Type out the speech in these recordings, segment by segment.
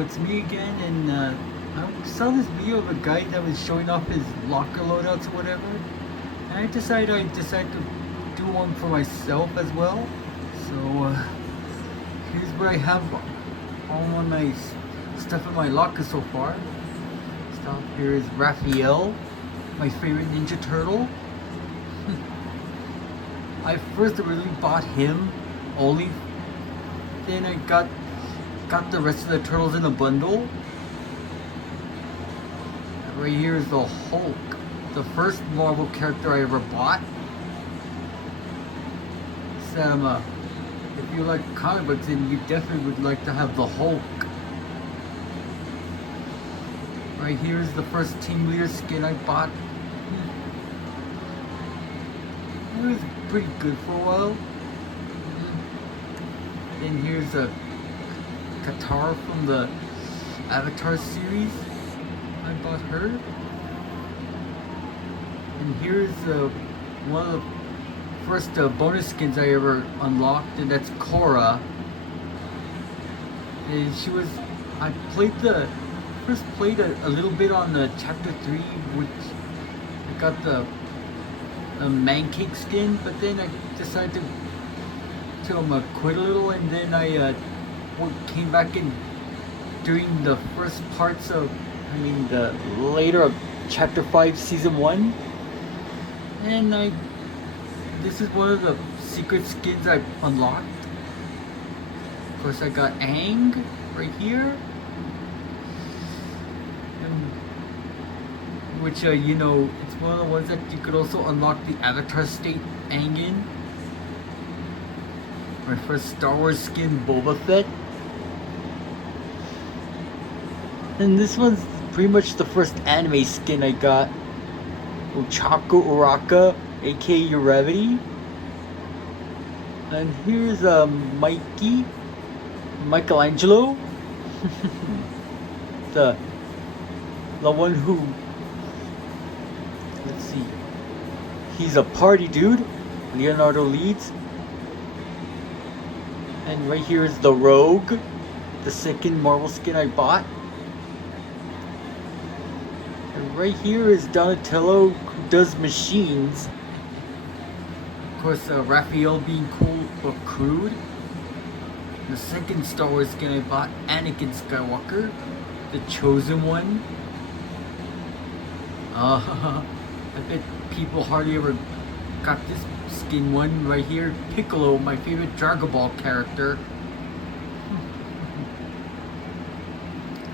it's me again, and I saw this video of a guy that was showing off his locker loadouts or whatever, and I decided to do one for myself as well. So here's where I have all of my stuff in my locker so far. Stuff here is Raphael, my favorite Ninja Turtle. I first really bought him only, then I got the rest of the turtles in a bundle. Right here is the Hulk, the first Marvel character I ever bought. So if you like comic books, then you definitely would like to have the Hulk. Right here is the first team leader skin I bought. It was pretty good for a while. Then here's a Katara from the Avatar series. I bought her. And here's one of the first bonus skins I ever unlocked, and that's Korra. And I first played a little bit on the chapter 3, which I got the man cake skin, but then I decided to quit a little, and then I came back in during the first parts of, the later of chapter 5 season 1, and this is one of the secret skins I unlocked. Of course, I got Aang right here, which it's one of the ones that you could also unlock the Avatar state Aang in. My first Star Wars skin, Boba Fett. And this one's pretty much the first anime skin I got. Ochaku Uraka, aka Uravity. And here's Michelangelo. the one who, let's see, he's a party dude. Leonardo leads. And right here is the Rogue, the second Marvel skin I bought. And right here is Donatello, who does machines. Of course, Raphael being cool but crude. The second Star Wars skin I bought, Anakin Skywalker, the chosen one. I bet people hardly ever got this skin one right here. Piccolo, my favorite Dragon Ball character.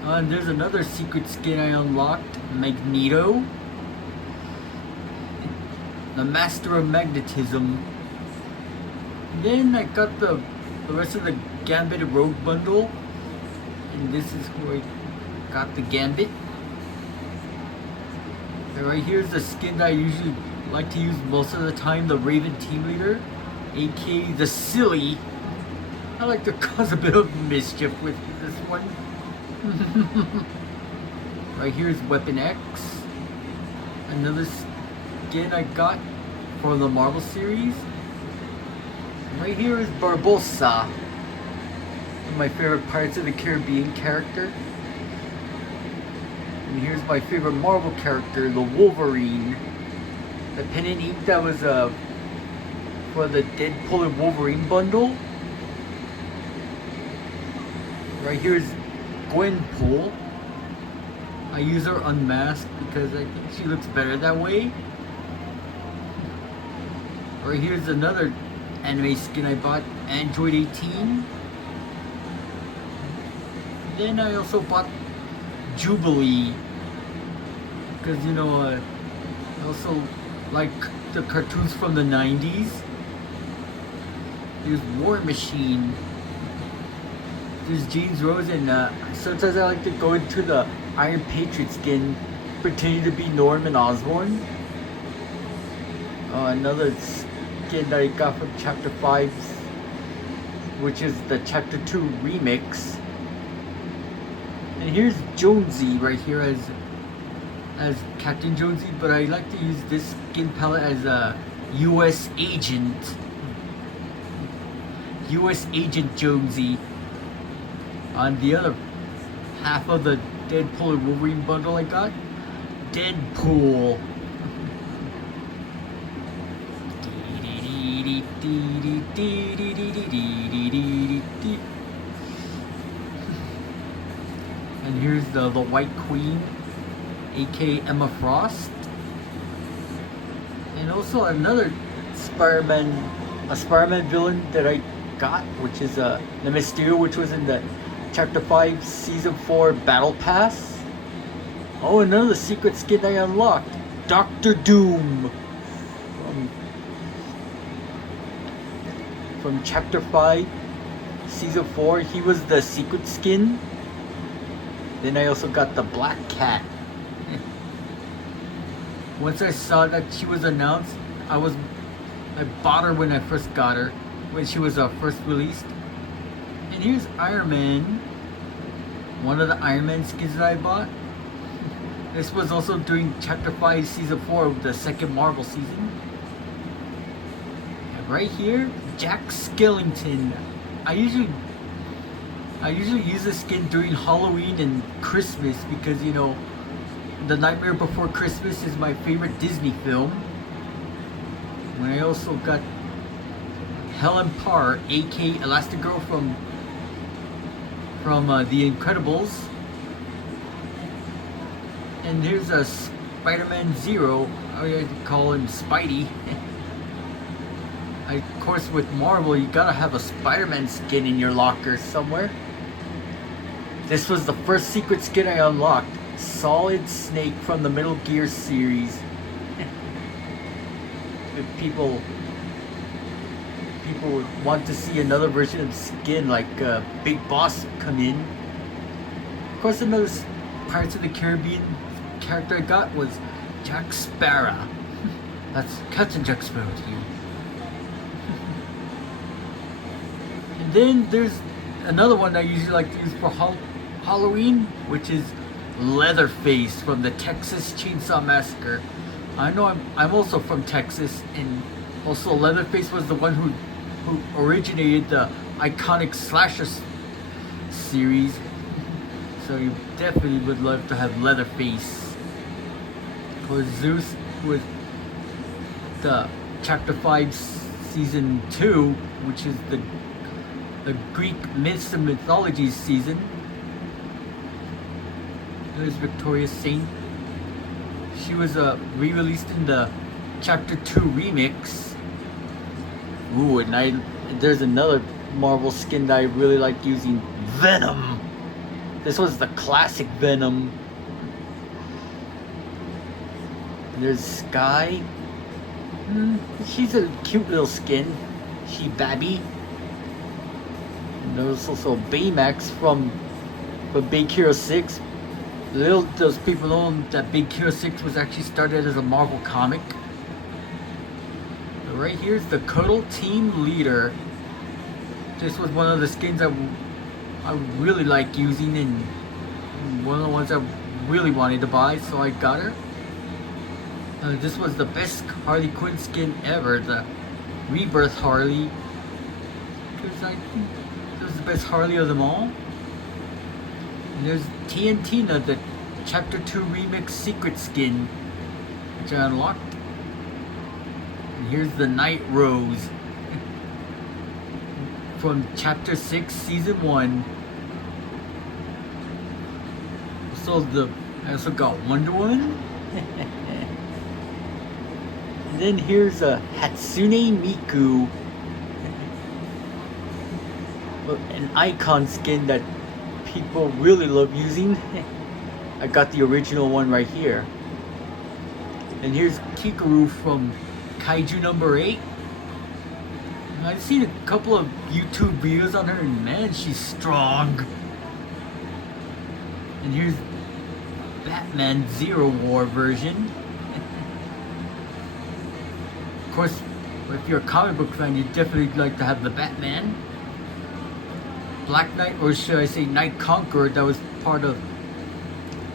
And there's another secret skin I unlocked, Magneto, the Master of Magnetism. Then I got the rest of the Gambit Rogue bundle, and this is where I got the Gambit. And right here's the skin that I usually like to use most of the time, the Raven team leader, aka the Silly. I like to cause a bit of mischief with this one. Right here's Weapon X, another skin I got for the Marvel series. Right here is Barbossa, one of my favorite Pirates of the Caribbean character. And here's my favorite Marvel character, the Wolverine. The pen and ink that was for the Deadpool and Wolverine bundle. Right here is Gwenpool. I use her unmasked because I think she looks better that way. Right here's another anime skin I bought, Android 18. Then I also bought Jubilee because I also like the cartoons from the 90s. There's War Machine. There's James Rose, and sometimes I like to go into the Iron Patriot skin, pretending to be Norman Osborn. Another skin that I got from Chapter 5, which is the Chapter 2 remix. And here's Jonesy right here as Captain Jonesy, but I like to use this skin palette as a U.S. agent. U.S. Agent Jonesy. On the other half of the Deadpool and Wolverine bundle I got. Deadpool. And here's the White Queen, aka Emma Frost. And also another Spider-Man villain that I got, which is the Mysterio, which was in the Chapter 5 Season 4 Battle Pass. Oh, another secret skin I unlocked, Doctor Doom. From Chapter 5 Season 4, he was the secret skin. Then I also got the Black Cat. Once I saw that she was announced, I bought her when I first got her, when she was first released. And here's Iron Man, one of the Iron Man skins that I bought. This was also during Chapter 5 Season 4 of the second Marvel season. And right here, Jack Skellington. I usually use this skin during Halloween and Christmas because, you know, The Nightmare Before Christmas is my favorite Disney film. And I also got Helen Parr, aka Elastigirl from The Incredibles. And here's a Spider-Man Zero. I call him Spidey. Of course, with Marvel, you gotta have a Spider-Man skin in your locker somewhere. This was the first secret skin I unlocked. Solid Snake from the Metal Gear series. If people would want to see another version of skin like Big Boss come in. Of course, another Pirates of the Caribbean character I got was Jack Sparrow. That's Captain Jack Sparrow to you. And then there's another one I usually like to use for Halloween, which is Leatherface from the Texas Chainsaw Massacre. I know I'm also from Texas, and also Leatherface was the one who originated the iconic slasher series. So you definitely would love to have Leatherface. Of course, Zeus was the Chapter 5 Season 2, which is the Greek myths and mythologies season. There's Victoria's Saint. She was re-released in the Chapter 2 remix. Ooh, and there's another Marvel skin that I really like using, Venom. This was the classic Venom. And there's Sky. She's a cute little skin. She Babby. And there's also Baymax from Big Hero 6. Little does people know that Big Hero 6 was actually started as a Marvel comic. But right here is the Cuddle Team Leader. This was one of the skins I really like using, and one of the ones I really wanted to buy, so I got her. This was the best Harley Quinn skin ever, the Rebirth Harley, because I think it was the best Harley of them all. And there's Tina, the Chapter 2 Remix Secret Skin, which I unlocked. And here's the Night Rose from Chapter 6 Season 1. I also got Wonder Woman. And then here's a Hatsune Miku, an icon skin that people really love using. I got the original one right here. And here's Kikaru from Kaiju number 8. I've seen a couple of YouTube videos on her, and man, she's strong. And here's Batman Zero War version. Of course, if you're a comic book fan, you'd definitely like to have the Batman. Black Knight, or should I say Night Conqueror, that was part of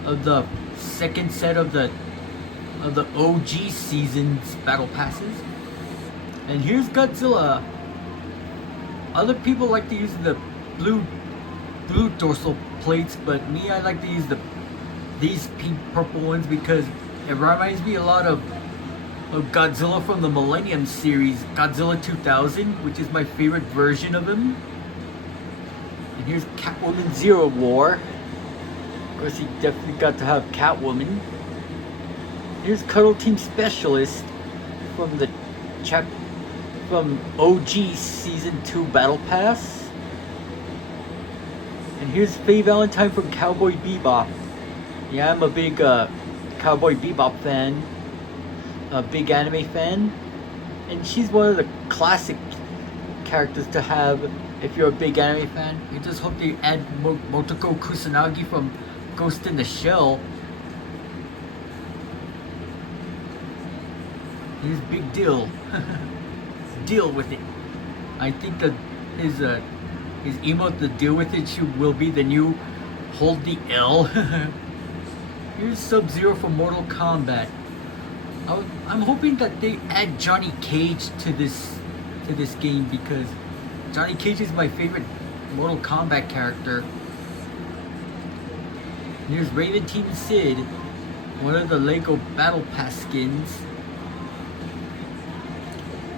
the second set of the OG season's battle passes. And here's Godzilla. Other people like to use the blue dorsal plates, but me, I like to use these pink purple ones because it reminds me a lot of Godzilla from the Millennium series, Godzilla 2000, which is my favorite version of him. And here's Catwoman Zero War. Of course, you definitely got to have Catwoman. Here's Cuddle Team Specialist from the from OG Season 2 Battle Pass. And here's Faye Valentine from Cowboy Bebop. Yeah, I'm a big Cowboy Bebop fan, a big anime fan, and she's one of the classic characters to have if you're a big anime fan. I just hope they add Motoko Kusanagi from Ghost in the Shell. He's Big Deal. Deal with it. I think that his emote, the deal with it, will be the new hold the L. Here's Sub-Zero from Mortal Kombat. I'm hoping that they add Johnny Cage to this game because Johnny Cage is my favorite Mortal Kombat character. Here's Raven Team Sid, one of the Lego Battle Pass skins.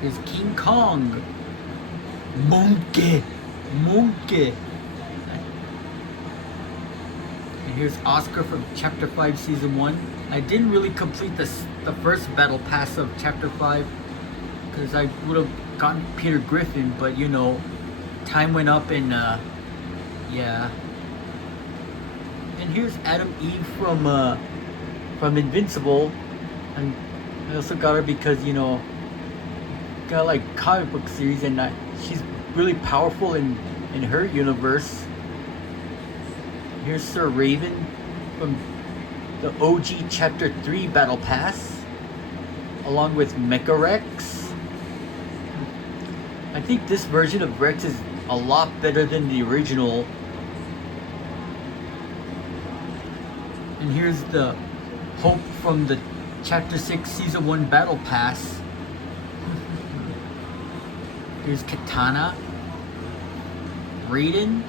Here's King Kong. Monkey. And here's Oscar from Chapter 5 Season 1. I didn't really complete the first Battle Pass of Chapter 5 because I would have gotten Peter Griffin, but you know, time went up and yeah. And here's Adam Eve from Invincible, and I also got her because, you know, got like comic book series, and she's really powerful in her universe. Here's Sir Raven from the OG Chapter 3 Battle Pass, along with Mecha Rex. I think this version of Rex is a lot better than the original. And here's the Hope from the Chapter 6 Season 1 Battle Pass. Here's Katana, Raiden,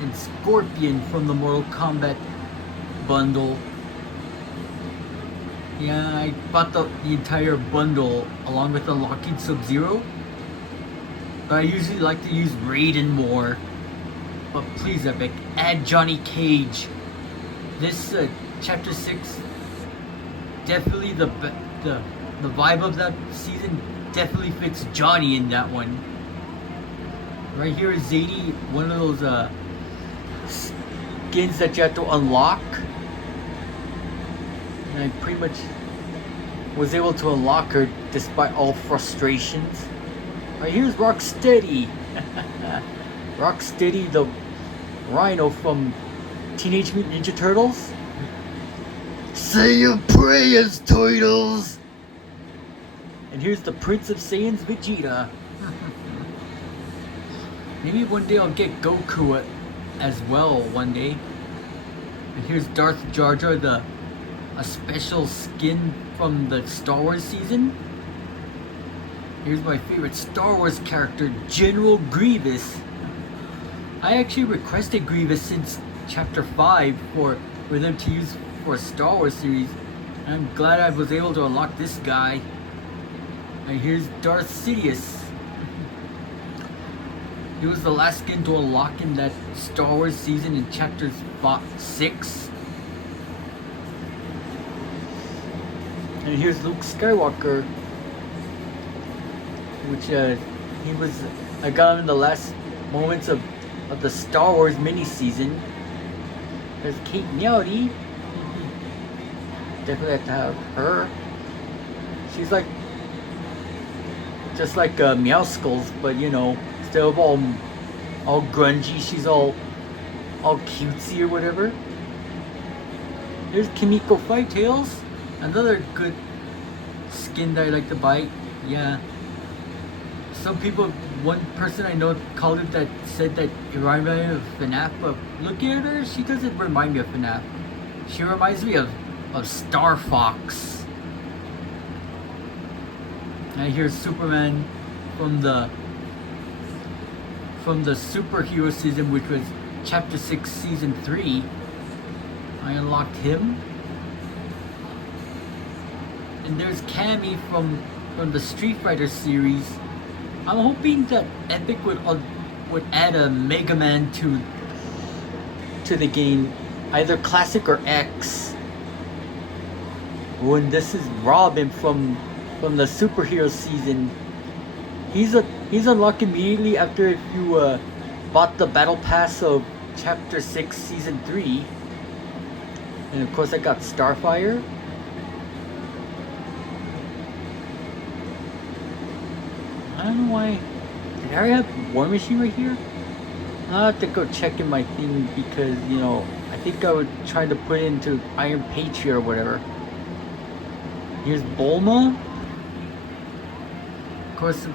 and Scorpion from the Mortal Kombat bundle. Yeah, I bought the entire bundle along with unlocking Sub-Zero. But I usually like to use Raiden more. But please, Epic, add Johnny Cage. This Chapter 6, definitely the vibe of that season definitely fits Johnny in that one. Right here is Zadie, one of those skins that you have to unlock. And I pretty much was able to unlock her despite all frustrations. Right, here's Rocksteady. Rocksteady, the Rhino from Teenage Mutant Ninja Turtles. Say your prayers, Turtles! And here's the Prince of Saiyans, Vegeta. Maybe one day I'll get Goku as well one day. And here's Darth Jar Jar, a special skin from the Star Wars season. Here's my favorite Star Wars character, General Grievous. I actually requested Grievous since Chapter 5 for them to use for a Star Wars series. And I'm glad I was able to unlock this guy. And here's Darth Sidious. He was the last skin to unlock in that Star Wars season in Chapter 6. And here's Luke Skywalker, which I got him in the last moments of the Star Wars mini season. There's Kate Meowdy. Definitely have to have her. She's like just like Meowskulls, but you know, instead of all grungy, she's all cutesy or whatever. Here's Kimiko Fighttails, another good skin that I like to buy. Yeah. Some people, one person I know called it that, said that it reminded me of FNAF, but looking at her, she doesn't remind me of FNAF. She reminds me of Star Fox. And here's Superman from the superhero season, which was Chapter 6 Season 3. I unlocked him. And there's Cammy from the Street Fighter series. I'm hoping that Epic would add a Mega Man to the game, either Classic or X. When this is Robin from the superhero season. He's unlocked immediately after if you bought the battle pass of Chapter 6 Season 3. And of course I got Starfire. I don't know why. Did I already have War Machine right here? I'll have to go check in my thing because, you know, I think I would try to put it into Iron Patriot or whatever. Here's Bulma. Of course,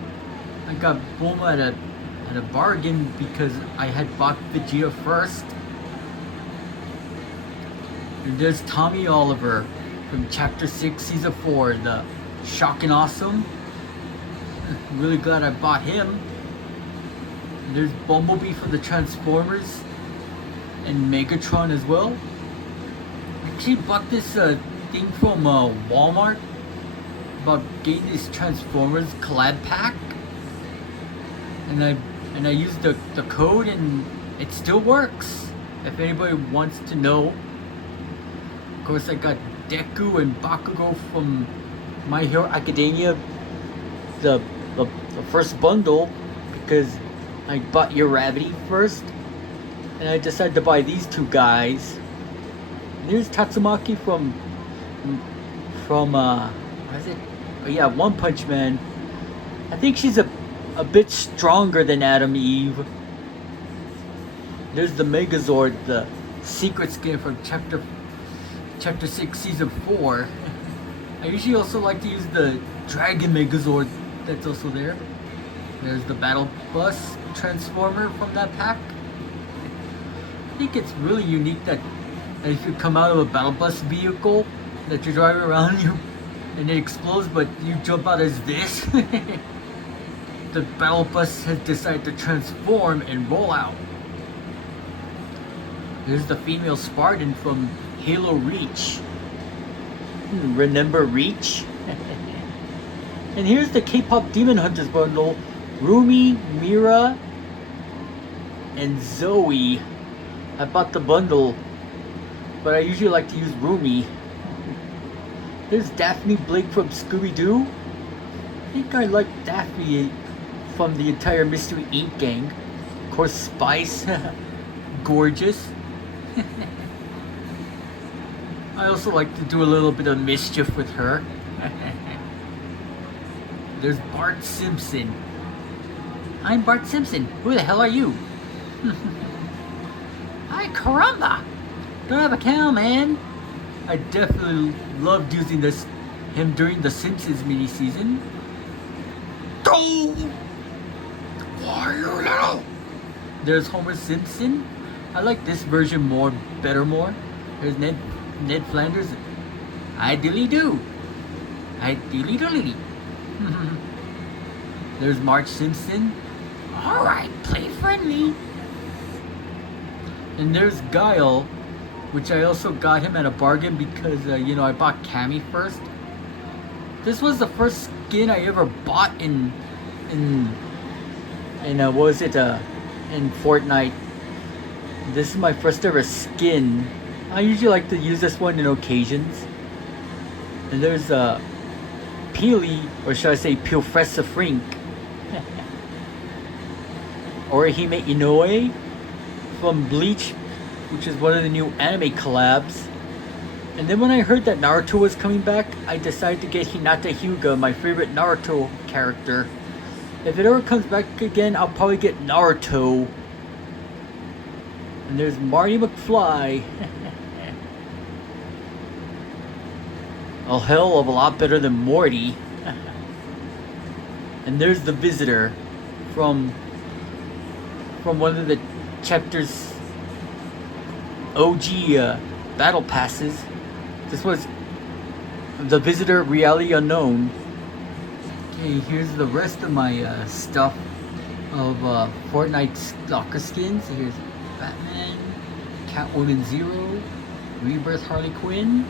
I got Bulma at a bargain because I had bought Vegeta first. And there's Tommy Oliver from Chapter 6 Season 4, the Shock and Awesome. Really glad I bought him. And there's Bumblebee from the Transformers and Megatron as well. I actually bought this thing from Walmart about getting this Transformers collab pack, and I used the code and it still works. If anybody wants to know. Of course, I got Deku and Bakugo from My Hero Academia, the first bundle, because I bought Uravity first, and I decided to buy these two guys. There's Tatsumaki from what is it? Oh yeah, One Punch Man. I think she's a bit stronger than Adam Eve. There's the Megazord, the secret skin from Chapter 6 Season 4. I usually also like to use the Dragon Megazord that's also there. There's the Battle Bus Transformer from that pack. I think it's really unique that if you come out of a Battle Bus vehicle that you're driving around and it explodes, but you jump out as this. The Battle Bus has decided to transform and roll out. There's the female Spartan from Halo Reach. Remember Reach? And here's the K-pop Demon Hunters bundle. Rumi, Mira, and Zoe. I bought the bundle, but I usually like to use Rumi. There's Daphne Blake from Scooby-Doo. I think I like Daphne from the entire Mystery Inc. gang. Of course, Spice. Gorgeous. I also like to do a little bit of mischief with her. There's Bart Simpson. I'm Bart Simpson. Who the hell are you? Hi, caramba! Don't have a cow, man. I definitely loved using him during the Simpsons mini-season. Go! Why, you little? There's Homer Simpson. I like this version more. There's Ned Flanders. I dilly do. I dilly dilly. There's Marge Simpson. Alright, play friendly. And there's Guile, which I also got him at a bargain because, you know, I bought Cammy first. This was the first skin I ever bought in Fortnite. This is my first ever skin. I usually like to use this one in occasions. And there's Peely, or should I say Professor Frink. Orihime Inoue from Bleach, which is one of the new anime collabs. And then when I heard that Naruto was coming back, I decided to get Hinata Hyuga, my favorite Naruto character. If it ever comes back again, I'll probably get Naruto. And there's Marty McFly. A hell of a lot better than Morty. And there's the Visitor from one of the chapters OG battle passes. This was the Visitor Reality Unknown. Okay, here's the rest of my stuff of Fortnite locker skins. Here's Batman, Catwoman 0, Rebirth Harley Quinn,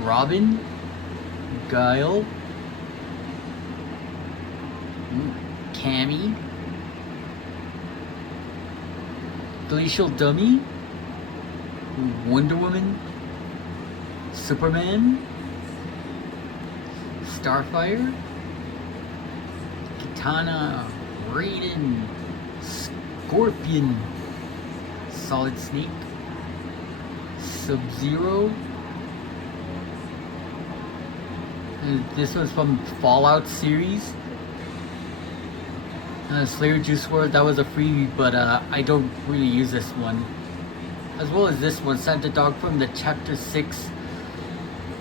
Robin, Guile, Cammy, Glacial Dummy, Wonder Woman, Superman, Starfire, Katana, Raiden, Scorpion, Solid Snake, Sub-Zero. And this was from Fallout series. Slayer Juice WRLD, that was a freebie, but I don't really use this one. As well as this one, Santa Dog from the Chapter 6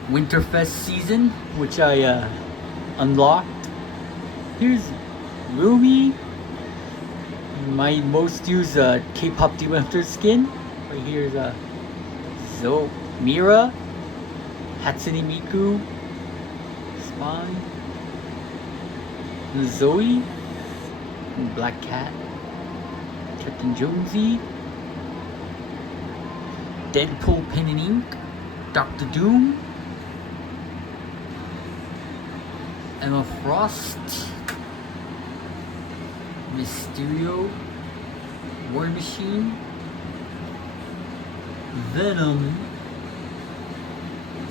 Winterfest season, which I unlocked. Here's Rumi, my most used K-pop Demon Hunter skin. Right here's Mira, Hatsune Miku, Spawn, Zoe, Black Cat, Captain Jonesy, Deadpool Pen and Ink, Doctor Doom, Emma Frost, Mysterio, War Machine, Venom,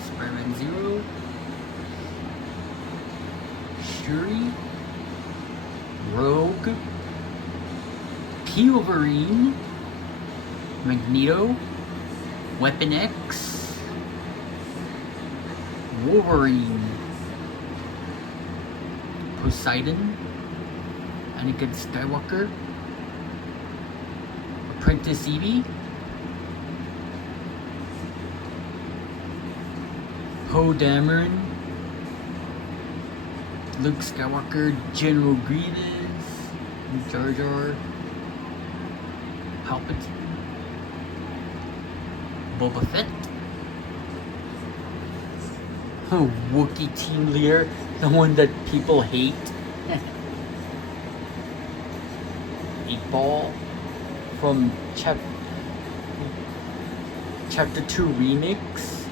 Spider-Man Zero, Shuri, Rogue, Wolverine, Magneto, Weapon X, Wolverine, Poseidon, Anakin Skywalker, Apprentice Evie, Poe Dameron, Luke Skywalker, General Grievous, Jar Jar, Palpatine, Boba Fett, Wookiee team leader, the one that people hate. 8-Ball from Chapter 2 Remix,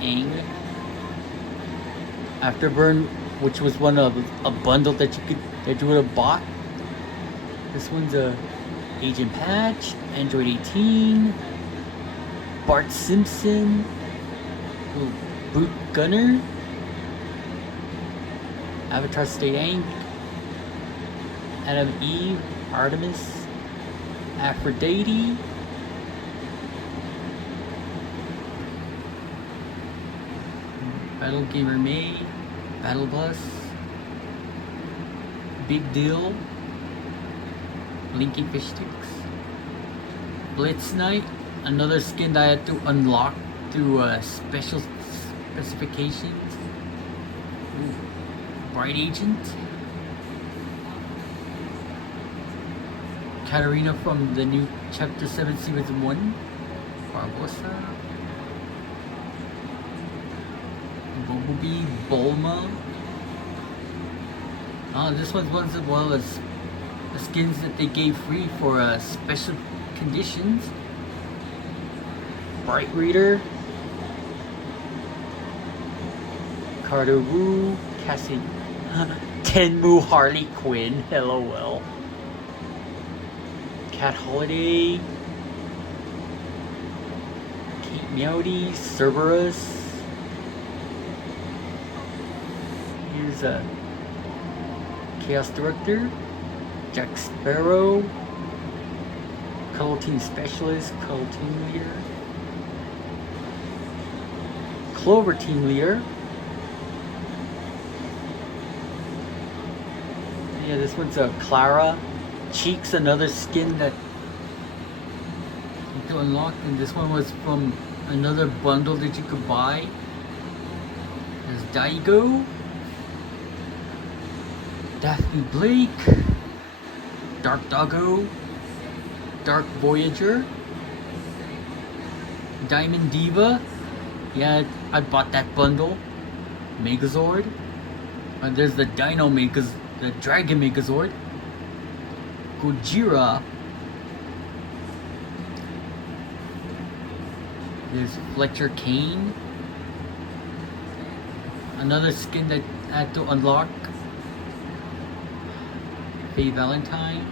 Aang, Afterburn, which was one of a bundle that you would have bought. This one's a Agent Patch, Android 18, Bart Simpson, Boot Gunner, Avatar State Inc., Adam Eve, Artemis, Aphrodite, Battle Gamer May, Battle Bus, Big Deal, Linky Fish Sticks, Blitz Knight, another skin that I had to unlock through special specifications. Bright Agent, Katarina from the new Chapter 7 Season 1, Barbossa, Bumblebee, Bulma. This one's as well as the skins that they gave free for special conditions. Bright Reader, Carter Wu, Cassie, Tenmu Harley Quinn, LOL. Cat Holiday, Kate Meowdy, Cerberus. Here's a Chaos Director, Jack Sparrow, Cuddle Team Specialist, Cuddle Team Leader, Clover Team Leader. Yeah, this one's a Clara. Cheeks, another skin that you can unlock, and this one was from another bundle that you could buy. There's Daigo, Daphne Blake, Dark Doggo, Dark Voyager, Diamond Diva. Yeah, I bought that bundle. Megazord. There's the Dino Megazord, the Dragon Megazord. Gojira. There's Fletcher Kane. Another skin that I had to unlock. Faye Valentine.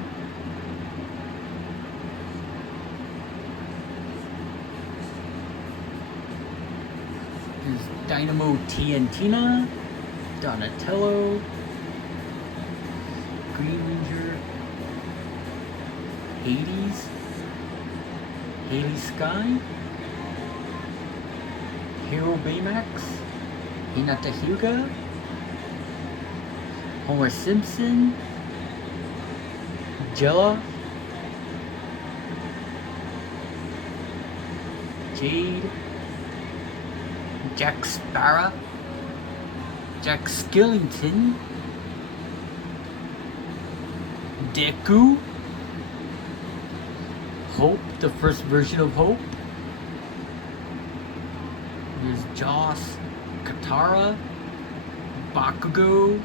There's Dynamo Tiantina. Donatello. Green Ranger. Hades. Hades Sky. Hero Baymax. Hinata Hyuga. Homer Simpson. Jella. Jade. Jack Sparrow. Jack Skillington. Deku. Hope, the first version of Hope. There's Joss, Katara, Bakugo.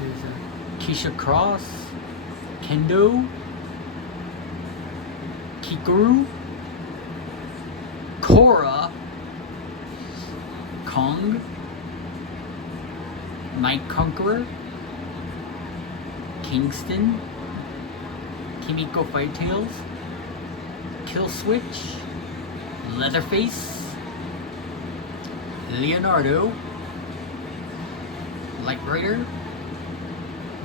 There's Keisha Cross, Kendo, Kikoru, Korra, Kong, Night Conqueror, Kingston, Kimiko Fighttails, Kill Switch, Leatherface, Leonardo, Light Rider,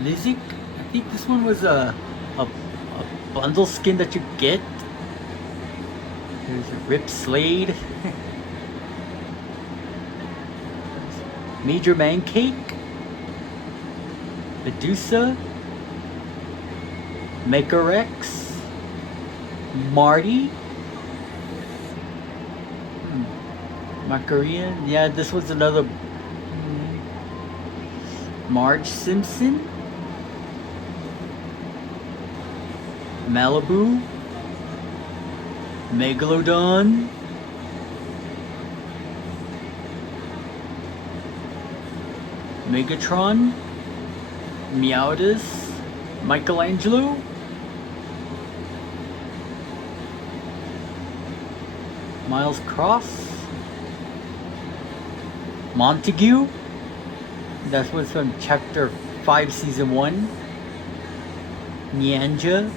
Lizik. I think this one was a bundle skin that you get. There's a Rip Slade, Major Man Cake, Medusa, Mecha-Rex, Marty, Macarian. Yeah, this was another Marge Simpson, Malibu, Megalodon, Megatron, Meowdus, Michelangelo, Miles Cross, Montague. That was from Chapter 5, Season 1. Nyanja,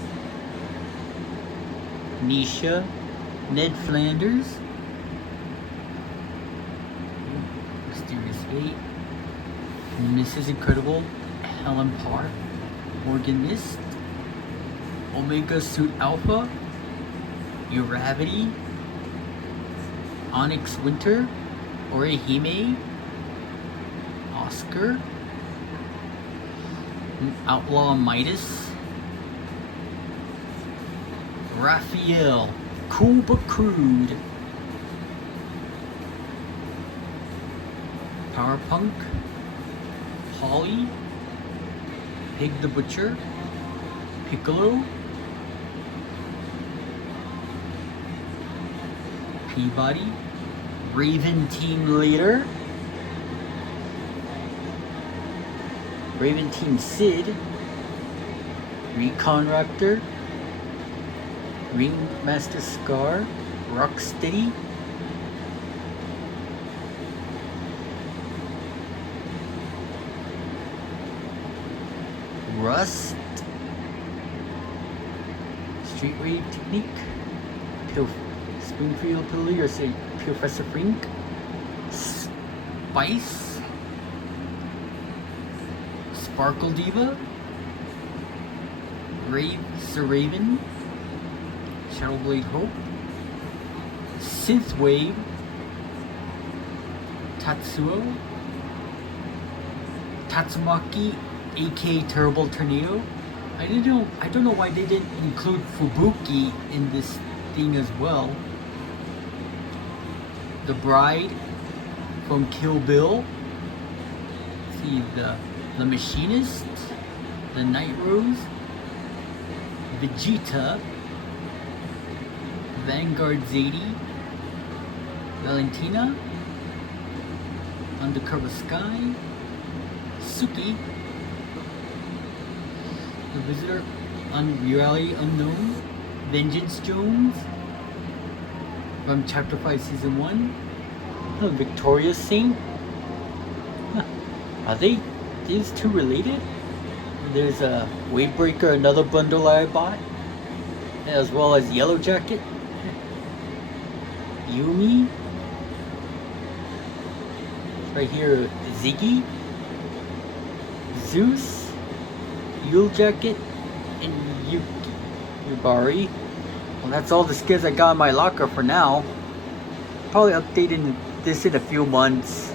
Nisha, Ned Flanders, Mysterious Fate, Mrs. Incredible, Helen Parr, Morgan Mist, Omega Suit Alpha, Uravity, Onyx Winter, Orihime, Oscar, Outlaw Midas, Raphael, Cool but Crude, Powerpunk, Holly, Pig the Butcher, Piccolo, Peabody, Raven Team Leader, Raven Team Sid, Recon Raptor, Ringmaster Scar, Rocksteady, Rust, Street Raid Technique, Springfield Pilly, or say Professor Frink, Spice, Sparkle Diva, Sir Raven, Shadowblade Hope, Synthwave, Tatsuo, Tatsumaki, aka Terrible Tornado. I don't know why they didn't include Fubuki in this thing as well. The Bride from Kill Bill. Let's see, the Machinist, the Night Rose, Vegeta, Vanguard Zadie, Valentina, Undercover Sky, Suki, The Visitor, Reality Unknown, Vengeance Jones from Chapter 5, Season 1, Victorious Saint. Huh. Are these two related? There's a Wavebreaker, another bundle I bought, as well as Yellow Jacket, Yumi, right here, Ziggy, Zeus, Yule Jacket, and Yubari. Well, that's all the skins I got in my locker for now. Probably updating this in a few months.